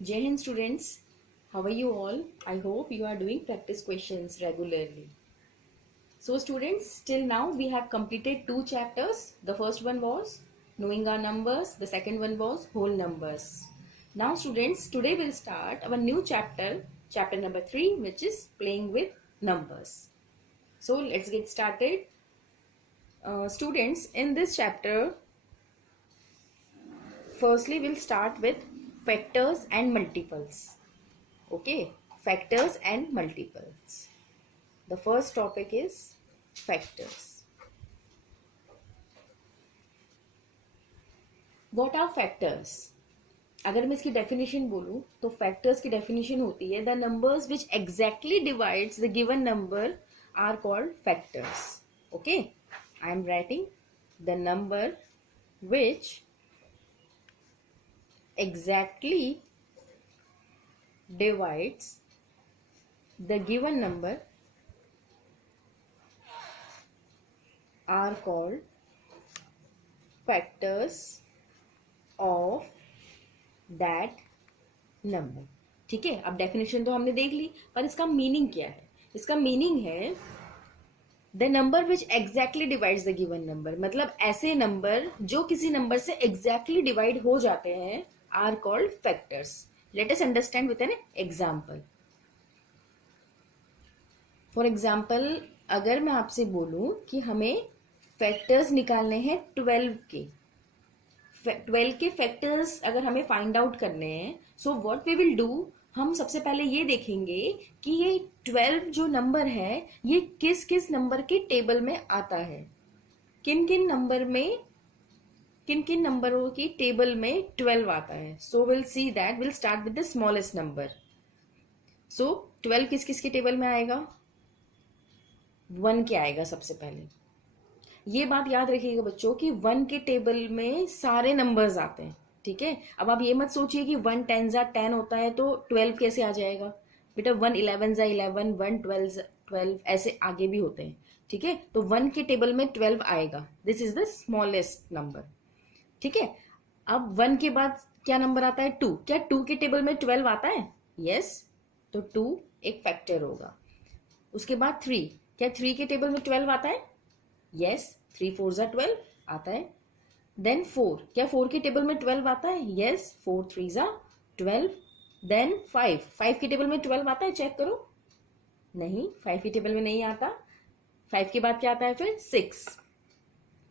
Jai Hind students, how are you all? I hope you are doing practice questions regularly. So students, till now we have completed two chapters. The first one was knowing our numbers. The second one was whole numbers. Now students, today we'll start our new chapter, chapter number 3, which is playing with numbers. So let's get started. Students, in this chapter, firstly we'll start with factors and multiples. Okay, factors and multiples. The first topic is factors. What are factors? अगर मैं इसकी definition बोलूं तो factors की definition होती है the numbers which exactly divides the given number are called factors. Okay, I am writing the number which exactly divides the given number are called factors of that number. ठीक है, अब definition तो हमने देख ली, पर इसका मीनिंग क्या है? इसका मीनिंग है the number which exactly divides the given number. मतलब ऐसे नंबर जो किसी नंबर से एग्जैक्टली डिवाइड हो जाते हैं are called factors. Let us understand with an example. For example, अगर मैं आपसे बोलूं कि हमें फैक्टर्स निकालने हैं 12 के, 12 के फैक्टर्स अगर हमें फाइंड आउट करने हैं, so what we will do, हम सबसे पहले ये देखेंगे कि ये 12 जो नंबर है ये किस किस नंबर के टेबल में आता है, किन किन नंबरों की टेबल में 12 आता है. So will see that will start with the smallest number. So 12 किस किस के टेबल में आएगा? 1 के आएगा सबसे पहले. ये बात याद रखिएगा बच्चों कि 1 के टेबल में सारे नंबर्स आते हैं. ठीक है, अब आप ये मत सोचिए कि 1 10 जा 10 होता है तो 12 कैसे आ जाएगा. बेटा 1 11 जा 11, 1 12 12, ऐसे आगे भी होते हैं. ठीक है, तो 1 के टेबल में 12 आएगा. This is the smallest number. ठीक है, अब 1 के बाद क्या नंबर आता है? 2. क्या 2 के टेबल में 12 आता है? यस, तो 2 एक फैक्टर होगा. उसके बाद 3. क्या 3 के टेबल में 12 आता है? यस, 3 4 जा 12 आता है. देन 4. क्या 4 के टेबल में 12 आता है? यस, 4 3 जा 12. देन 5 के टेबल में 12 आता है? चेक करो. नहीं, 5 के टेबल में नहीं आता. 5 के बाद क्या आता है फिर? 6.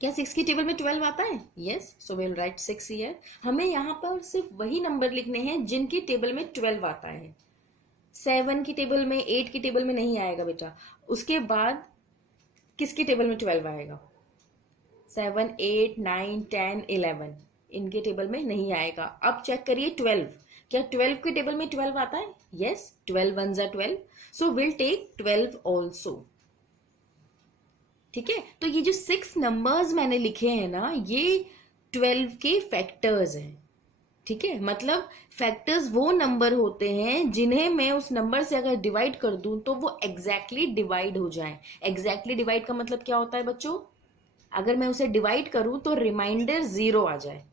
क्या 6 के टेबल में 12 आता है? Yes, so will write 6 here. हमें यहाँ पर सिर्फ वही नंबर लिखने हैं जिनके टेबल में 12 आता है. 7 की टेबल में, 8 की टेबल में नहीं आएगा बेटा. उसके बाद किसके टेबल में 12 आएगा? 7 8 9 10 11, इनके टेबल में नहीं आएगा. अब चेक करिए 12. क्या 12 के टेबल में 12 आता है? यस, 12 1 जा 12. So will take 12 also. ठीक है, तो ये जो 6 नंबर्स मैंने लिखे हैं ना, ये 12 के फैक्टर्स हैं. ठीक है, मतलब फैक्टर्स वो नंबर होते हैं जिन्हें मैं उस नंबर से अगर डिवाइड कर दूं तो वो एग्जैक्टली डिवाइड हो जाए. एग्जैक्टली डिवाइड का मतलब क्या होता है बच्चों? अगर मैं उसे डिवाइड करूं तो रिमाइंडर 0 आ जाए.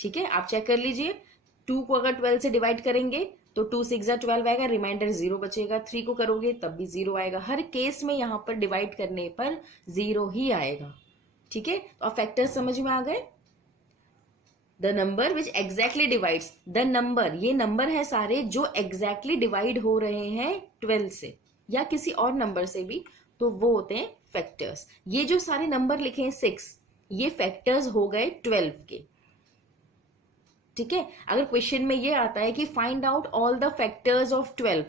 ठीक है, आप चेक कर लीजिए. 2 को अगर 12 से डिवाइड करेंगे तो 2 6 जा 12 आएगा, रिमाइंडर 0 बचेगा. 3 को करोगे तब भी 0 आएगा. हर केस में यहां पर डिवाइड करने पर 0 ही आएगा. ठीक है, तो अब फैक्टर्स समझ में आ गए. The number which exactly divides, the number, ये नंबर है सारे जो एग्जैक्टली डिवाइड हो रहे हैं 12 से या किसी और नंबर से भी, तो वो होते हैं फैक्टर्स. ये जो सारे नंबर लिखे हैं 6, ये फैक्टर्स हो गए 12 के. ठीक है, अगर क्वेश्चन में ये आता है कि find out all the factors of 12,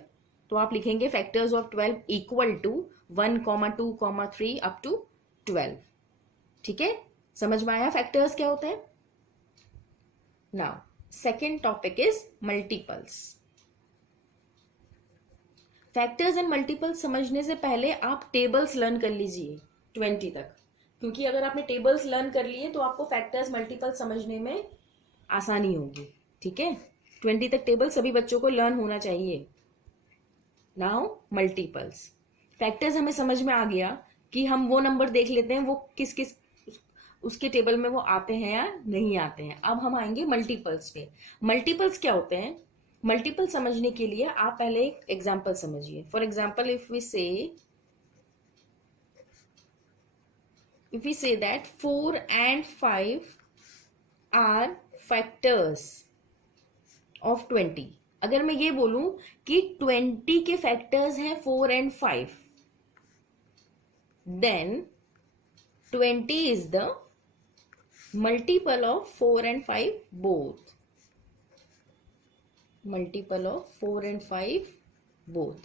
तो आप लिखेंगे factors of 12 equal to 1 2 3 up to 12. ठीक है, समझ में आया फैक्टर्स क्या होते हैं. Now second topic is multiples. Factors and multiples समझने से पहले आप टेबल्स लर्न कर लीजिए 20 तक, क्योंकि अगर आपने टेबल्स लर्न कर लिए तो आपको फैक्टर्स मल्टीपल्स समझने में आसानी होगी. ठीक है, 20 तक टेबल सभी बच्चों को लर्न होना चाहिए. Now multiples. फैक्टर्स हमें समझ में आ गया कि हम वो नंबर देख लेते हैं वो किस किस उसके टेबल में वो आते हैं या नहीं आते हैं. अब हम आएंगे मल्टीपल्स पे. मल्टीपल्स क्या होते हैं? मल्टीपल समझने के लिए आप पहले एक एग्जाम्पल समझिए. For example, if we say that 4 and 5 are factors of 20. अगर मैं ये बोलूं कि 20 के फैक्टर्स हैं 4 and 5, then 20 is the multiple of 4 and 5 both. Multiple of 4 and 5 both.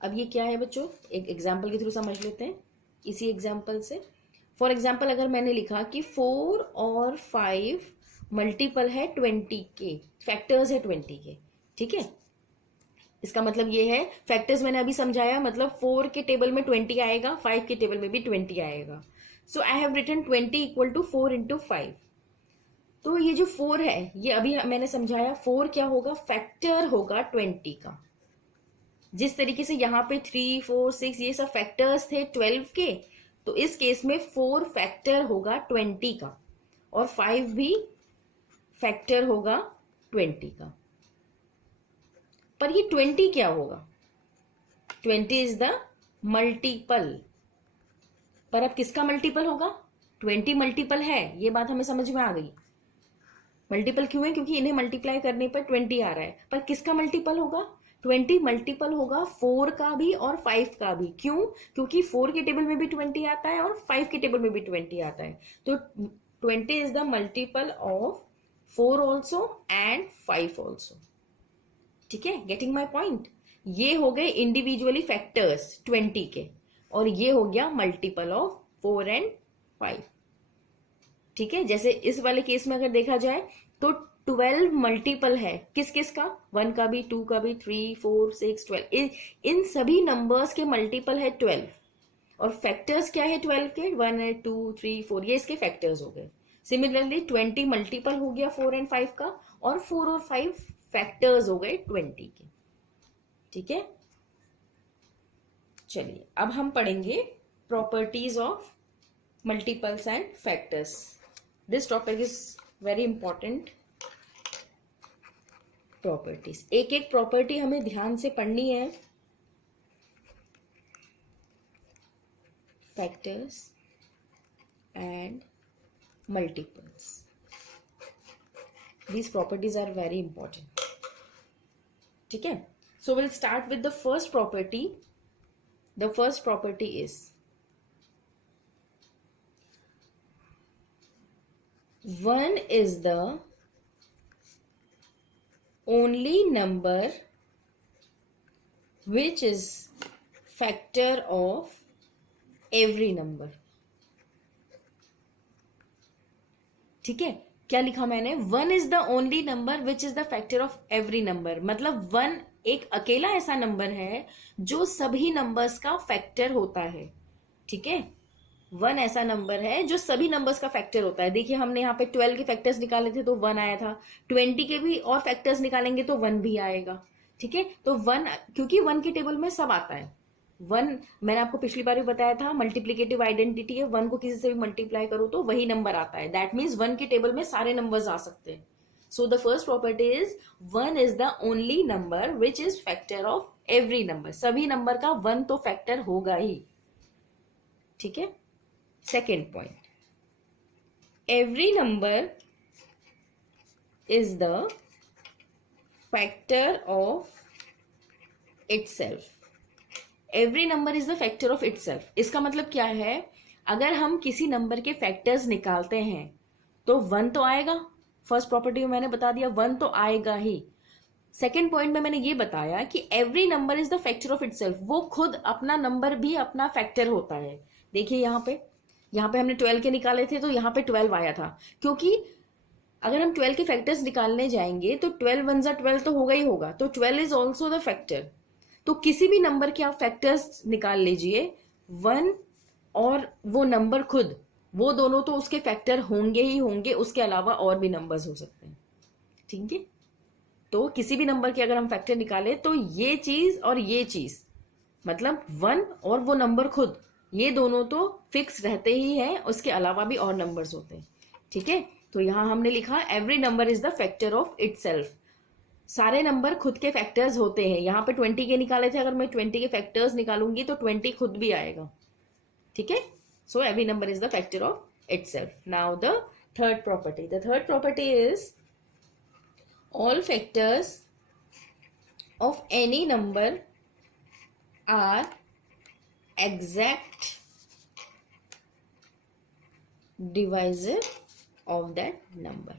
अब ये क्या है बच्चों, एक एग्जाम्पल के थ्रू समझ लेते हैं. इसी एग्जाम्पल से, फॉर एग्जाम्पल अगर मैंने लिखा कि 4 और 5 मल्टीपल है 20 के, फैक्टर्स है 20 के, ठीक है. इसका मतलब ये है, फैक्टर्स मैंने अभी समझाया, मतलब 4 के टेबल में 20 आएगा, 5 के टेबल में भी 20 आएगा. So I have written 20 equal to 4 into 5. तो ये जो 4 है, ये अभी मैंने समझाया, 4 क्या होगा, फैक्टर होगा 20 का. जिस तरीके से यहाँ पे 3, 4, 6 ये सब फैक्टर्स थे 12 के, तो इस केस में 4 फैक्टर होगा 20 का और 5 भी फैक्टर होगा 20 का. पर ये 20 क्या होगा, 20 इज द मल्टीपल. पर अब किसका मल्टीपल होगा, 20 मल्टीपल है, ये बात हमें समझ में आ गई. मल्टीपल क्यों है, क्योंकि इन्हें मल्टीप्लाई करने पर 20 आ रहा है. पर किसका मल्टीपल होगा, 20 मल्टीपल होगा 4 का भी और 5 का भी. क्यों, क्योंकि 4 के टेबल में भी 20 आता है और 5 के टेबल में भी 20 आता है. तो 20 is the multiple of 4 also and 5 also. ठीक है, गेटिंग माई पॉइंट. ये हो गए इंडिविजुअली फैक्टर्स 20 के, और ये हो गया मल्टीपल ऑफ 4 and 5. ठीक है, जैसे इस वाले केस में अगर देखा जाए तो 12 मल्टीपल है किस किस का, 1 का भी, 2 का भी, 3, 4, 6, 12. इन सभी नंबर्स के मल्टीपल है 12. और फैक्टर्स क्या है 12 के, 1 है, 2, 3, 4, ये इसके फैक्टर्स हो गए. सिमिलरली 20 मल्टीपल हो गया 4 and 5 का, और 4 और 5 फैक्टर्स हो गए 20 के. ठीक है, चलिए अब हम पढ़ेंगे properties of multiples and factors. This topic is very important. Properties, एक एक प्रॉपर्टी हमें ध्यान से पढ़नी है. Factors and multiples, these properties are very important. ठीक है, so we'll start with the first property. The first property is one is the only number which is factor of every number. ठीक है, क्या लिखा मैंने, one is the only number which is the factor of every number. मतलब one एक अकेला ऐसा number है जो सभी नंबर्स का फैक्टर होता है. ठीक है, वन ऐसा नंबर है जो सभी नंबर्स का फैक्टर होता है. देखिए हमने यहाँ पे 12 के फैक्टर्स निकाले थे तो 1 आया था, 20 के भी और फैक्टर्स निकालेंगे तो 1 भी आएगा. ठीक है, तो 1, क्योंकि 1 के टेबल में सब आता है. 1 मैंने आपको पिछली बार भी बताया था, मल्टीप्लीकेटिव आइडेंटिटी है. 1 को किसी से भी मल्टीप्लाई करो तो वही नंबर आता है. दैट मीन्स 1 के टेबल में सारे नंबर्स आ सकते हैं. So the first property is 1 is the only number which is factor of every number. सभी नंबर का 1 तो फैक्टर होगा ही. ठीक है, second point, every number is the factor of itself. Every number is the factor of itself. इसका मतलब क्या है, अगर हम किसी नंबर के फैक्टर्स निकालते हैं तो 1 तो आएगा. फर्स्ट प्रॉपर्टी में मैंने बता दिया 1 तो आएगा ही. सेकेंड पॉइंट में मैंने ये बताया कि every number is the factor of itself. वो खुद अपना नंबर भी अपना फैक्टर होता है. देखिए यहाँ पे हमने 12 के निकाले थे तो यहाँ पे 12 आया था, क्योंकि अगर हम 12 के फैक्टर्स निकालने जाएंगे तो 12 1 जा 12 तो होगा ही होगा. तो 12 इज ऑल्सो द फैक्टर. तो किसी भी नंबर के आप फैक्टर्स निकाल लीजिए, 1 और वो नंबर खुद, वो दोनों तो उसके फैक्टर होंगे ही होंगे. उसके अलावा और भी नंबर्स हो सकते हैं. ठीक है, तो किसी भी नंबर के अगर हम फैक्टर निकाले तो ये चीज और ये चीज, मतलब 1 और वो नंबर खुद, ये दोनों तो फिक्स रहते ही हैं. उसके अलावा भी और नंबर्स होते हैं. ठीक है, तो यहां हमने लिखा every number is the factor of itself. सारे नंबर खुद के फैक्टर्स होते हैं। यहाँ पे 20 के निकाले थे, अगर मैं 20 के फैक्टर्स निकालूंगी तो 20 खुद भी आएगा, ठीक है। So every number is the factor of itself. Now the third property, the third property is all factors of any number are exact divisor of that number।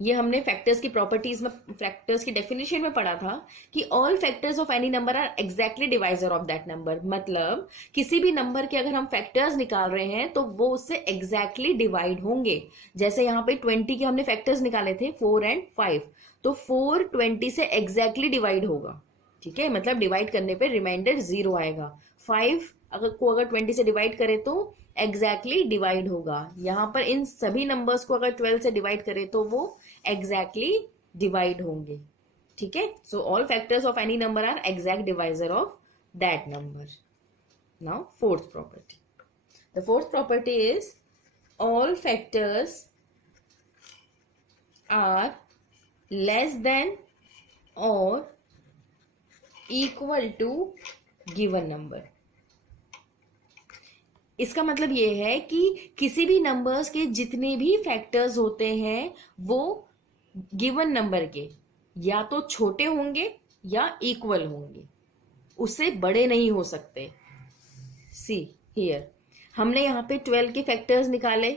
ये हमने फैक्टर्स की प्रॉपर्टीज में, फैक्टर्स की डेफिनेशन में पढ़ा था कि all factors of any number are exactly divisor of that number. मतलब किसी भी नंबर के अगर हम फैक्टर्स निकाल रहे हैं तो वो उससे एग्जैक्टली डिवाइड होंगे। जैसे यहाँ पे 20 के हमने फैक्टर्स निकाले थे 4 और 5, तो 4 20 से एग्जैक्टली डिवाइड होगा, ठीक है। मतलब डिवाइड करने पे रिमाइंडर 0 आएगा। 5 अगर 20 से डिवाइड करें तो एग्जैक्टली डिवाइड होगा। यहाँ पर इन सभी नंबर्स को अगर 12 से डिवाइड करें तो वो एग्जैक्टली डिवाइड होंगे, ठीक है। So all factors of any number are exact divisor of that number. Now fourth property, the fourth property is all factors are less than और इक्वल टू गिवन नंबर। इसका मतलब ये है कि किसी भी नंबर्स के जितने भी फैक्टर्स होते हैं वो गिवन नंबर के या तो छोटे होंगे या इक्वल होंगे, उससे बड़े नहीं हो सकते। सी हियर, हमने यहाँ पे 12 के फैक्टर्स निकाले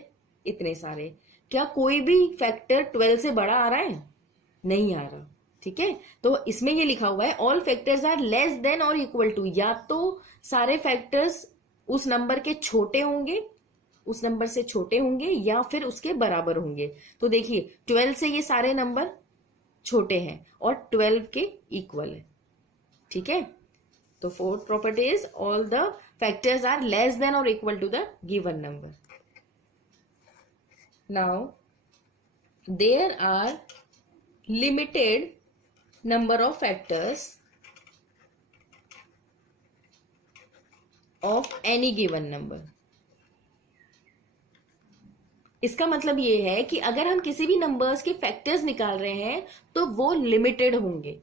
इतने सारे, क्या कोई भी फैक्टर 12 से बड़ा आ रहा है? नहीं आ रहा, ठीक है। तो इसमें ये लिखा हुआ है all factors are less than और इक्वल टू, या तो सारे फैक्टर्स उस नंबर के छोटे होंगे, उस नंबर से छोटे होंगे या फिर उसके बराबर होंगे। तो देखिए 12 से ये सारे नंबर छोटे हैं और 12 के इक्वल है, ठीक है। तो fourth property is all the factors are less than और equal to the given number. Now there are limited number of factors of any given number। इसका मतलब ये है कि अगर हम किसी भी नंबर्स के फैक्टर्स निकाल रहे हैं तो वो लिमिटेड होंगे,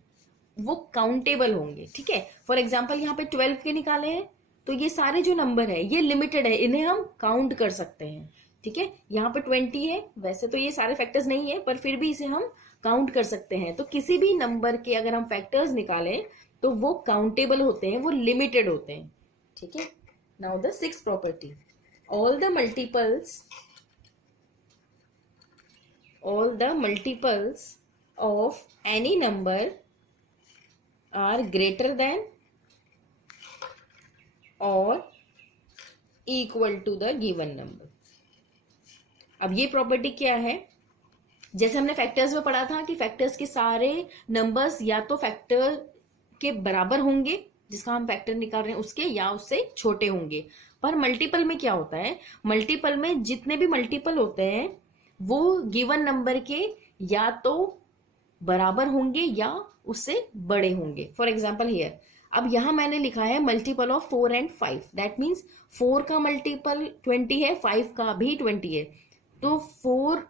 वो काउंटेबल होंगे, ठीक है। फॉर एग्जाम्पल यहाँ पे 12 के निकाले हैं तो ये सारे जो नंबर है ये लिमिटेड है, इन्हें हम काउंट कर सकते हैं, ठीक है। यहाँ पे 20 है, वैसे तो ये सारे फैक्टर्स नहीं है पर फिर भी इसे हम काउंट कर सकते हैं। तो किसी भी नंबर के अगर हम फैक्टर्स निकालें तो वो काउंटेबल होते हैं, वो लिमिटेड होते हैं, ठीक है। Now the sixth property, all the multiples of any number are greater than और equal to the given number. अब ये प्रॉपर्टी क्या है? जैसे हमने फैक्टर्स में पढ़ा था कि फैक्टर्स के सारे नंबर्स या तो फैक्टर के बराबर होंगे जिसका हम फैक्टर निकाल रहे हैं उसके, या उससे छोटे होंगे। पर मल्टीपल में क्या होता है? मल्टीपल में जितने भी मल्टीपल होते हैं वो गिवन नंबर के या तो बराबर होंगे या उससे बड़े होंगे। फॉर एग्जाम्पल हियर, अब यहां मैंने लिखा है मल्टीपल ऑफ 4 और 5, दैट मीन्स 4 का मल्टीपल 20 है, 5 का भी 20 है। तो 4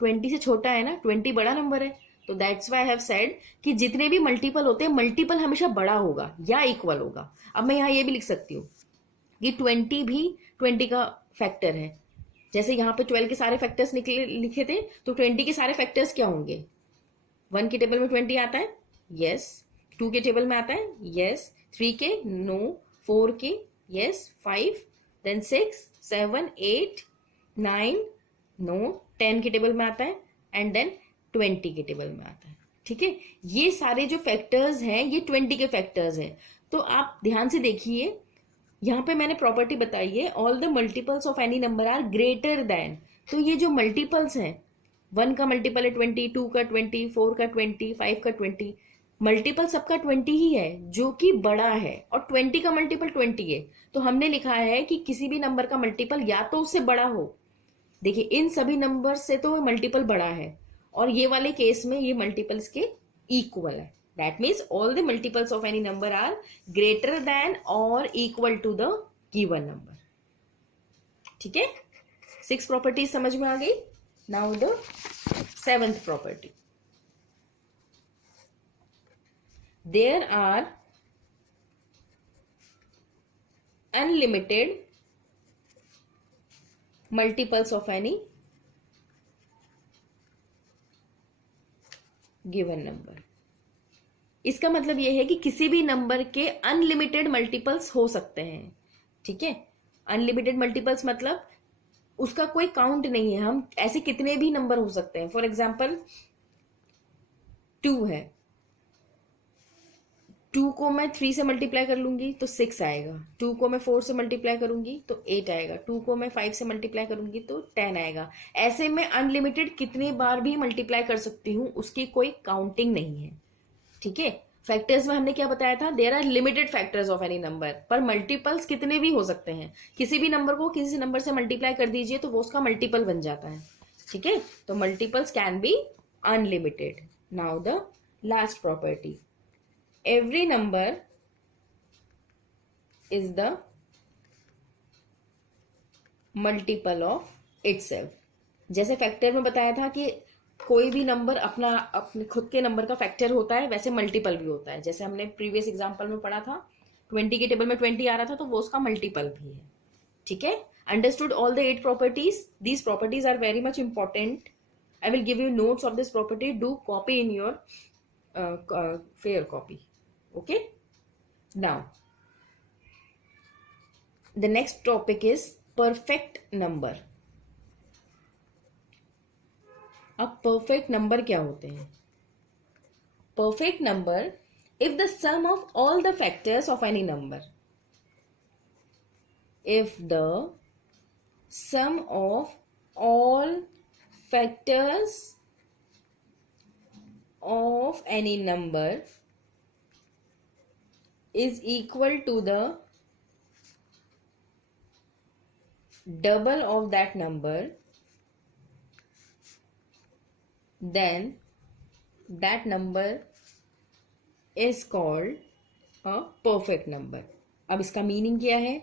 20 से छोटा है ना, 20 बड़ा नंबर है। तो that's why I have said कि जितने भी मल्टीपल होते हैं मल्टीपल हमेशा बड़ा होगा या इक्वल होगा। अब मैं यहाँ ये भी लिख सकती हूँ कि 20 भी 20 का फैक्टर है। जैसे यहाँ पे 12 के सारे फैक्टर्स लिखे थे तो 20 के सारे फैक्टर्स क्या होंगे? 1 के टेबल में 20 आता है, यस। 2 के टेबल में आता है, यस। 3 के, नो। 4 के, यस। 5, then 6, 7, 8, 9, no. 10 के टेबल में आता है एंड देन 20 के टेबल में आता है, ठीक है। ये सारे जो फैक्टर्स हैं ये 20 के फैक्टर्स हैं। तो आप ध्यान से देखिए, यहाँ पे मैंने प्रॉपर्टी बताई है all the multiples of any number are greater than. तो ये जो मल्टीपल्स हैं, 1 का मल्टीपल है 20, 2 का 20, 4 का 20, 5 का 20, मल्टीपल सबका 20 ही है जो कि बड़ा है, और 20 का मल्टीपल 20 है। तो हमने लिखा है कि किसी भी नंबर का मल्टीपल या तो उससे बड़ा हो। देखिए इन सभी नंबर से तो मल्टीपल बड़ा है और ये वाले केस में ये मल्टीपल्स के इक्वल है। That means all the multiples of any number are greater than और equal to the given number, ठीक है। 6 प्रॉपर्टी समझ में आ गई। Now the 7th property, there are unlimited multiples of any given number. इसका मतलब यह है कि किसी भी नंबर के अनलिमिटेड मल्टीपल्स हो सकते हैं। ठीक है, अनलिमिटेड मल्टीपल्स मतलब उसका कोई काउंट नहीं है, हम ऐसे कितने भी नंबर हो सकते हैं। फॉर एग्जाम्पल 2 है, 2 को मैं 3 से मल्टीप्लाई कर लूंगी तो 6 आएगा, 2 को मैं 4 से मल्टीप्लाई करूंगी तो 8 आएगा, 2 को मैं 5 से मल्टीप्लाई करूंगी तो 10 आएगा। ऐसे में अनलिमिटेड कितनी बार भी मल्टीप्लाई कर सकती हूँ, उसकी कोई काउंटिंग नहीं है। ठीक है, फैक्टर्स में हमने क्या बताया था, there are limited factors of any number, पर मल्टीपल्स कितने भी हो सकते हैं। किसी भी नंबर को किसी नंबर से मल्टीप्लाई कर दीजिए तो वो उसका मल्टीपल बन जाता है। ठीक है, तो multiples can be unlimited. Now the last property, every number is the multiple of itself। जैसे फैक्टर में बताया था कि कोई भी नंबर अपने खुद के नंबर का फैक्टर होता है, वैसे मल्टीपल भी होता है। जैसे हमने प्रीवियस एग्जांपल में पढ़ा था, 20 के टेबल में 20 आ रहा था तो वो उसका मल्टीपल भी है। ठीक है, understood all the 8 properties. These properties are very much important. I will give you notes of this property, do copy in your fair copy. Okay, now the next topic is perfect number। अब perfect number क्या होते हैं? Perfect number if the sum of all the factors of any number, if the sum of all factors of any number is equal to the double of that number, then that number is called a perfect number। अब इसका meaning क्या है,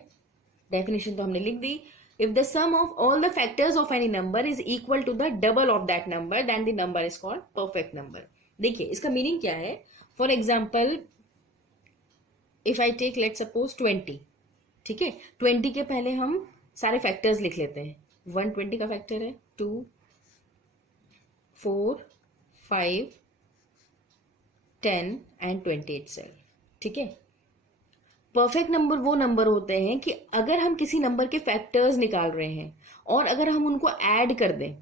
definition तो हमने लिख दी। If the sum of all the factors of any number is equal to the double of that number, then the number is called perfect number. देखिए इसका मीनिंग क्या है। For example if I take let suppose 20। ठीक है, 20 के पहले हम सारे फैक्टर्स लिख लेते हैं। 120 का फैक्टर है 2, 4, 5, 10 एंड 20 इटसेल्फ। ठीक है, परफेक्ट नंबर वो नंबर होते हैं कि अगर हम किसी नंबर के फैक्टर्स निकाल रहे हैं और अगर हम उनको ऐड कर दें,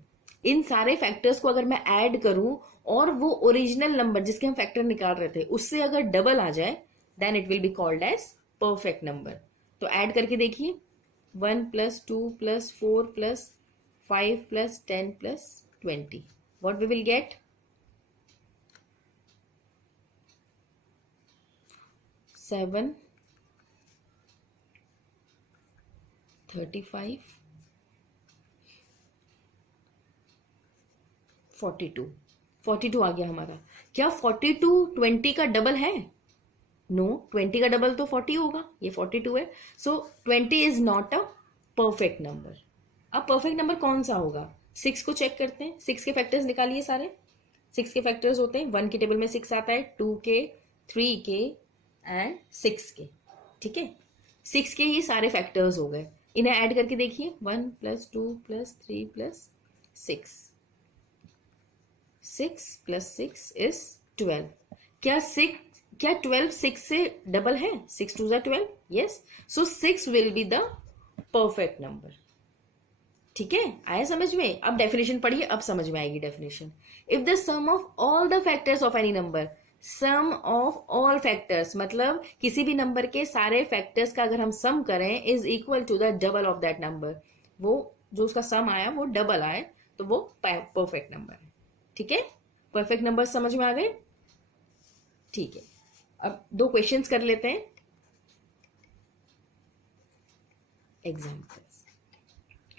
इन सारे फैक्टर्स को अगर मैं ऐड करूं और वो ओरिजिनल नंबर जिसके हम फैक्टर निकाल रहे थे उससे अगर डबल आ जाए, then it will be called as perfect number. तो ऐड करके देखिए, 1 + 2 + 4 + 5 + 10 + 20, what we will get? 7, 35, 42 आ गया हमारा। क्या 42 20 का डबल है? नो, 20 का डबल तो 40 होगा, ये 42 है। सो 20 is not a perfect number. अब परफेक्ट नंबर कौन सा होगा? 6 को चेक करते हैं, 6 के फैक्टर्स निकालिए सारे। 6 के फैक्टर्स होते हैं, 1 के टेबल में 6 आता है, 2 के, 3 के एंड 6 के। ठीक है, 6 के ही सारे फैक्टर्स हो गए। इन्हें ऐड करके देखिए, 1 + 2 + 3 + 6, 6 + 6 इज 12। क्या 12 6 से डबल है? 6 2 = 12, yes. So 6 will be the perfect number. ठीक है, आया समझ में? अब डेफिनेशन पढ़िए, अब समझ में आएगी definition. If the sum of all the factors of any number, sum of all factors मतलब किसी भी नंबर के सारे फैक्टर्स का अगर हम सम करें, is equal to the double of that number, वो जो उसका सम आया वो डबल आए तो वो परफेक्ट नंबर है। ठीक है, परफेक्ट नंबर समझ में आ गए? ठीक है, अब 2 क्वेश्चंस कर लेते हैं। Examples,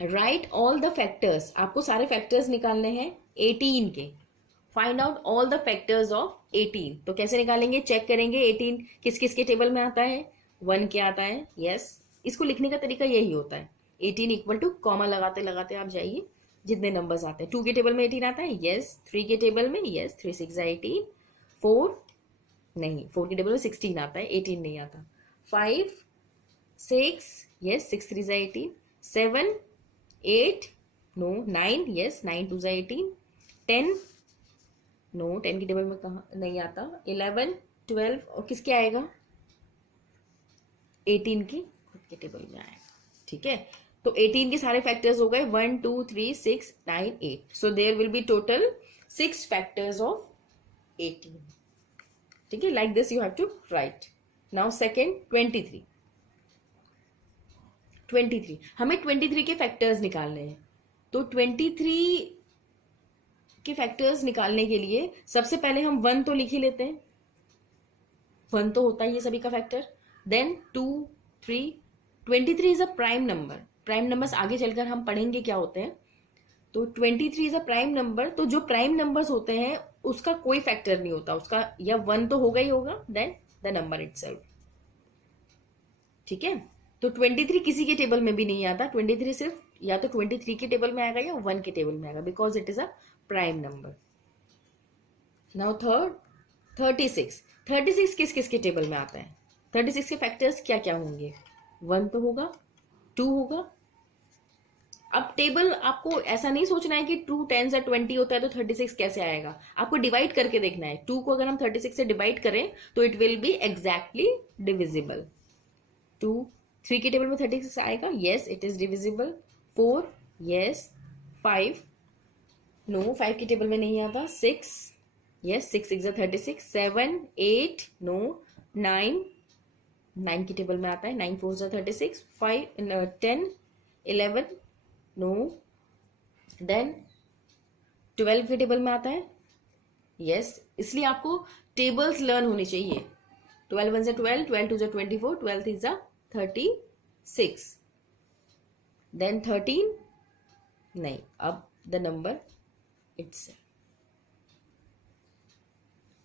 right all the factors, आपको सारे फैक्टर्स निकालने हैं 18 के। Find out all the factors of 18। तो कैसे निकालेंगे? चेक करेंगे 18 किस किस के टेबल में आता है, 1 के आता है, यस। इसको लिखने का तरीका यही होता है, 18 इक्वल टू कॉमा लगाते लगाते आप जाइए जितने नंबर्स आते हैं। 2 के टेबल में 18 आता है, यस। 3 के टेबल में, यस, 3 6 18, 4 नहीं, 4 के टेबल में 16 आता है, 18 नहीं आता। 5 6, यस, 6 3 ज़ा 18, 7 8, नो, 9, यस, 9 2 ज़ा 18, 10, नो, 10 की टेबल में कहाँ नहीं आता, 11 12, और किसके आएगा, 18 की खुद के टेबल में आएगा। ठीक है, तो 18 के सारे फैक्टर्स हो गए 1 2 3 6 9 8, so there will be total 6 factors of 18। ठीक है, like this you have to write. Now second 23। 23 हमें 23 के फैक्टर्स निकालने हैं। तो 23 के फैक्टर्स निकालने के लिए सबसे पहले हम 1 तो लिख ही लेते हैं, 1 तो होता ही है सभी का factor. Then 2 3, 23 is a prime number. Prime numbers आगे चलकर हम पढ़ेंगे क्या होते हैं। तो 23 इज अ प्राइम नंबर, तो जो प्राइम नंबर्स होते हैं उसका कोई फैक्टर नहीं होता, उसका या 1 तो होगा ही होगा, देन द नंबर इटसेल्फ। ठीक है, तो 23 किसी के टेबल में भी नहीं आता, 23 सिर्फ या तो 23 के टेबल में आएगा या 1 के टेबल में आएगा, because it is a prime number. Now third 36। 36 किस किस के टेबल में आता है, 36 के फैक्टर्स क्या क्या होंगे, 1 तो होगा, 2 होगा। अब टेबल आपको ऐसा नहीं सोचना है कि 2 10 या 20 होता है तो 36 कैसे आएगा, आपको डिवाइड करके देखना है। 2 को अगर हम 36 से डिवाइड करें तो it will be exactly divisible. 2 3 के टेबल में 36 आएगा, yes it is divisible. 4, yes. 5, no, 5 के टेबल में नहीं आता। 6, यस, 6 6 36। 7 8, नो। 9, 9 की टेबल में आता है, 9 4 36। 5 10 11, नो। देन 12 के टेबल में आता है, यस। इसलिए आपको टेबल्स लर्न होनी चाहिए। 12 1 12, 12 2 24, 12 3 36। देन 13, नहीं, अब द नंबर इट्स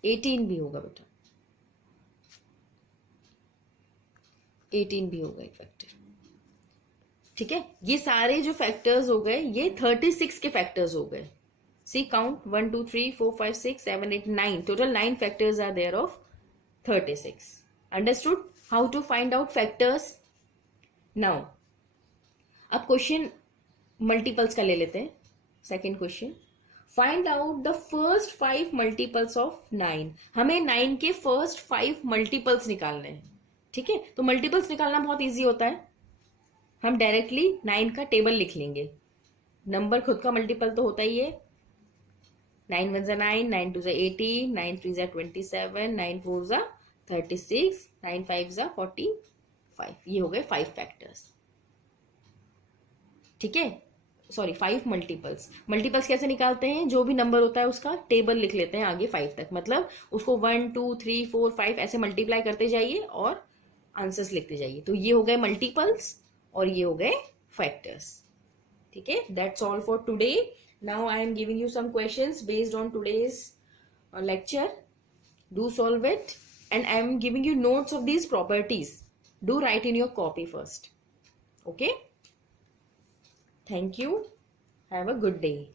18 भी होगा बेटा, 18 भी होगा एक फैक्टर। ठीक है, ये सारे जो फैक्टर्स हो गए ये 36 के फैक्टर्स हो गए। See count 1 2 3 4 5 6 7 8 9, total 9 factors are there of 36। Understood how to find out factors. Now अब क्वेश्चन मल्टीपल्स का ले लेते हैं। Second question, find out the first 5 multiples of 9। हमें 9 के फर्स्ट 5 मल्टीपल्स निकालने हैं। ठीक है, तो मल्टीपल्स निकालना बहुत ईजी होता है, हम डायरेक्टली 9 का टेबल लिख लेंगे। नंबर खुद का मल्टीपल तो होता ही है, 9 1 9, 9 2 18, 9 3 27, 9 4 36, 9 5 45। ये हो गए 5 फैक्टर्स। ठीक है, सॉरी 5 मल्टीपल्स। मल्टीपल्स कैसे निकालते हैं, जो भी नंबर होता है उसका टेबल लिख लेते हैं आगे 5 तक, मतलब उसको 1 2 3 4 5 ऐसे मल्टीप्लाई करते जाइए और आंसर्स लिखते जाइए। तो ये हो गए मल्टीपल्स और ये हो गए फैक्टर्स। ठीक है, that's all for today. Now I am giving you some questions based on today's lecture. Do solve it and I am giving you notes of these properties. Do write in your copy first. Okay, thank you, have a good day.